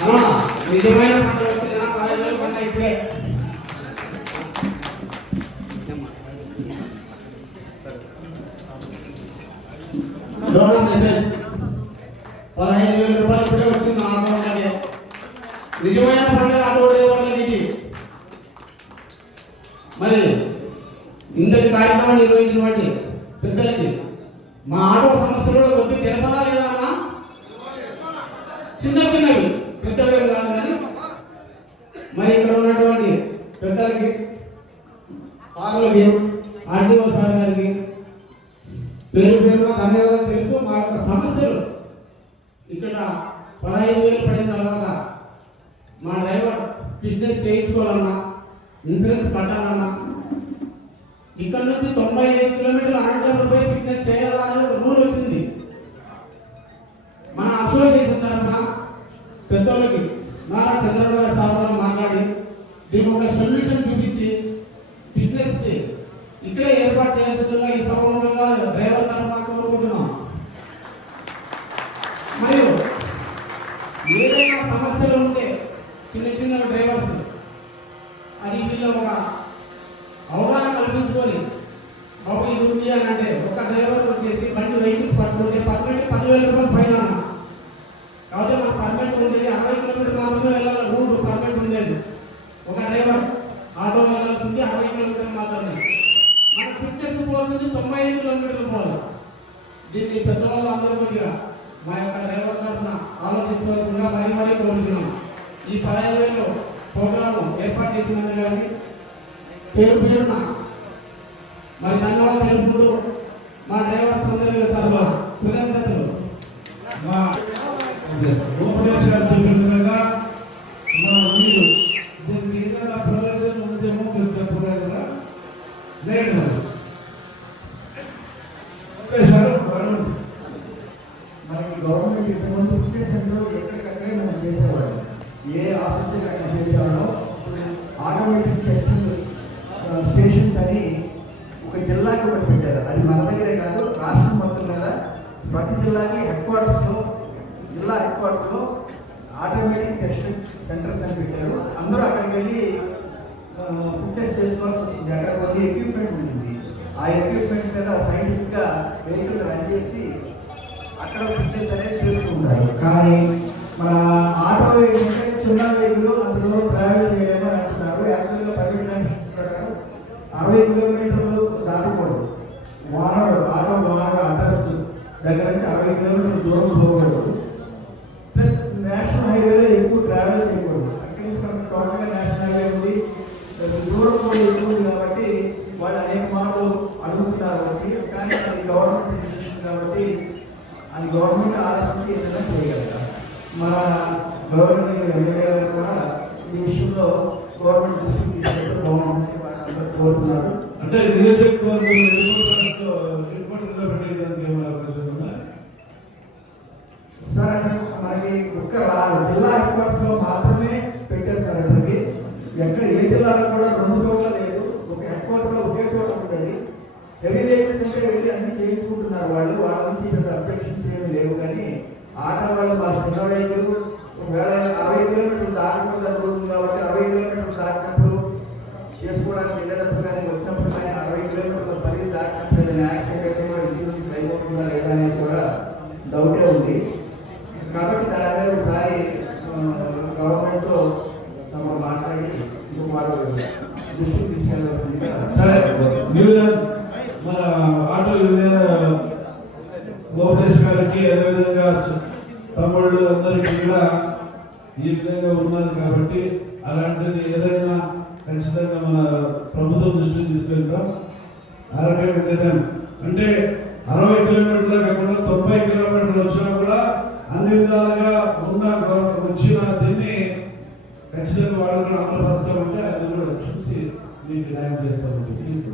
నిజమైన పంట వచ్చిందా పదహైదు వేలు పంట ఇప్పుడే మెసేజ్ పదహైదు వేల రూపాయలు ఇప్పుడే వచ్చింది నా అకౌంట్లోకి నిజమైన పండుగ అటువంటి వాళ్ళకి మరి ఇంతటి కార్యక్రమం నిర్వహించినటువంటి పెద్దలకి మా ఆటో సమస్యలు కూడా కొద్ది తెలపదా లేదా అమ్మా చిన్న చిన్నవి పెద్దవి కాదు కానీ మరి ఇక్కడ ఉన్నటువంటి పెద్దలకి ఆరోగ్యం ఆర్థిక సార్ గారికి పేరు పేరున ధన్యవాదాలు తెలుపుతూ మా యొక్క సమస్యలు ఇక్కడ పదహైదు వేలు పడిన తర్వాత మా డ్రైవర్ ఫిట్నెస్ చేయించుకోవాలన్నా ఇన్సూరెన్స్ కట్టాలన్నా ఇక్కడ నుంచి తొంభై ఐదు కిలోమీటర్ల అనంతపురం పోయి ఫిట్నెస్ చేయాలనే ఒక రూల్ వచ్చింది. మన అసోసియేషన్ తరఫున పెద్దోళ్ళకి నారా చంద్రబాబు సార్ మాట్లాడి దీనికి ఒక సొల్యూషన్ చూపించి ఫిట్నెస్కి ఇక్కడే ఏర్పాటు ఈ సభలో డ్రైవర్ తరఫున కోరుకుంటున్నాం. మరియు ఏదైనా సమస్యలు ఉంటే చిన్న చిన్న డ్రైవర్స్ అది వీళ్ళు ఒక అవగాహన కల్పించుకొని బాబు ఇది ఉంది అని అంటే ఒక డ్రైవర్ వచ్చేసి బండి వెహికల్స్ పట్టుకుంటే పర్మిట్ పదివేల రూపాయలు పైన. కాబట్టి మన పర్మిట్ ఉండేది అరవై కిలోమీటర్ మాత్రమే వెళ్ళాలి రూట్ పర్మిట్ ఉండేది ఒక డ్రైవర్ ఆటో వెళ్ళాల్సింది అరవై కిలోమీటర్లు మాత్రమే మన ఫిట్నెస్ పోవాల్సింది తొంభై ఐదు కిలోమీటర్లు పోవాలి దీన్ని పెద్దవాళ్ళు అందరూ కూడా మా యొక్క డ్రైవర్ తరఫున ఆలోచించవలసిందిగా మరీ మరీ కోరుతున్నాం ఈ పదహైదు వేలు ప్రోగ్రాము ఏర్పాటు చేసినందుకు కానీ పేరు పేరున మరి ధన్యవాదాలు తెలుపుకుంటూ మా డ్రైవర్ అందరి తరఫున కృతజ్ఞతలు మా ఉపదేశాలు చెప్పినట్టుగా మన మీరు దీనికి ఏదైనా ప్రయోజనం ఉందేమో మీరు చెప్పలేదు కదా లేదు ఉపదేశాలు వరుణ్ మనకి గవర్నమెంట్ ఇంతకుముందు ఉంటే సెంటర్ ఎక్కడికక్కడే మనం చేసేవాడు ఏ ఆఫీస్ ఆయన చేసేవాడో ఆటోమేటిక్ టెస్టింగ్ స్టేషన్స్ అని ఒక జిల్లాకి ఒకటి పెట్టారు అది మన దగ్గరే కాదు రాష్ట్రం మొత్తం మీద ప్రతి జిల్లాకి హెడ్ క్వార్టర్స్లో జిల్లా ఆటోమేటిక్ టెస్ట్ సెంటర్స్ అని పెట్టారు. అందరూ అక్కడికి వెళ్ళి ఫుడ్ టెస్ట్ చేసుకోవాల్సి వస్తుంది అక్కడ కొన్ని ఎక్విప్మెంట్ ఉంటుంది ఆ ఎక్విప్మెంట్ మీద సైంటిఫిక్గా వెహికల్ రన్ చేసి అక్కడ ఫిట్నెస్ అనేది చేస్తూ ఉంటారు కానీ మన ఆటో ఏంటంటే చిన్న వెహికల్ దూరం ట్రావెల్ చేయలేమని అంటున్నారు. యాక్చువల్గా ప్రైవేట్ ప్రకారం అరవై కిలోమీటర్లు దాటకూడదు. వానరు ఆటో వానరు అడ్రస్ దగ్గర నుంచి అరవై కిలోమీటర్ల దూరం పోకూడదు ప్లస్ నేషనల్ హైవేలో ఎక్కువ ట్రావెల్ చేయకూడదు అక్కడి నుంచి మనకు టోటల్గా నేషనల్ హైవే ఉంది దూరం కూడా ఎక్కువ ఉంది కాబట్టి వాళ్ళు అనేక మార్లు అడుగుతున్నారు వచ్చి కానీ అది గవర్నమెంట్ డిసిషన్ కాబట్టి అది గవర్నమెంట్ ఆలోచించి ఏదైనా చేయగలగాలి మన గవర్నమెంట్ ఎమ్మెల్యే గారు కూడా ఈ విషయంలో గవర్నమెంట్ దృష్టికి తీసుకెళ్తే బాగుంటుంది వాళ్ళందరూ కోరుతున్నారు. అంటే సార్ మనకి ఒక్క జిల్లా హెడ్ క్వార్టర్స్లో మాత్రమే పెట్టారు సార్ ఇప్పటికి. ఎక్కడ ఏ జిల్లాలో కూడా రెండు చోట్ల లేదు. ఒక హెడ్ క్వార్టర్లో ఒకే చోట ఉండేది హెవీ వెహికల్స్ అంటే అన్ని చేయించుకుంటున్నారు వాళ్ళు. వాళ్ళ నుంచి పెద్ద అబ్జెక్షన్స్ ఏమి లేవు. కానీ ఆట వాళ్ళు మా చిన్న వెహికల్ ఒకవేళ అరవై కిలోమీటర్లు దాటకుండా జరుగుతుంది కాబట్టి అరవై కిలోమీటర్లు దాటినప్పుడు చేసుకోవడానికి వెళ్ళేటప్పుడు కానీ వచ్చినప్పుడు కానీ అరవై కిలోమీటర్ల పది దాటినప్పుడు ఏదైనా యాక్సిడెంట్ అయితే కూడా ఇన్సూరెన్స్ అయిపోతుందా లేదా అనేది కూడా డౌటే ఉంది. కాబట్టి దాని మీద ఒకసారి గవర్నమెంట్తో తమ మాట్లాడి ఇంకో వారు దృష్టికి తీసుకెళ్ళవలసిందిగా సరే మన లోకేష్ గారికి అదేవిధంగా తమ్ముళ్ళు అందరికీ కూడా ఈ విధంగా ఉన్నారు కాబట్టి అలాంటిది ఏదైనా ఖచ్చితంగా మన ప్రభుత్వం దృష్టి తీసుకెళ్తాం. అరవై నిర్ణయం అంటే అరవై కిలోమీటర్లు కాకుండా తొంభై కిలోమీటర్లు వచ్చినా కూడా అన్ని విధాలుగా ఉన్న వచ్చిన దీన్ని ఖచ్చితంగా వాళ్ళు కూడా అమలు పరుస్తామంటే అది కూడా చూసి మీకు న్యాయం చేస్తామండి. ప్లీజ్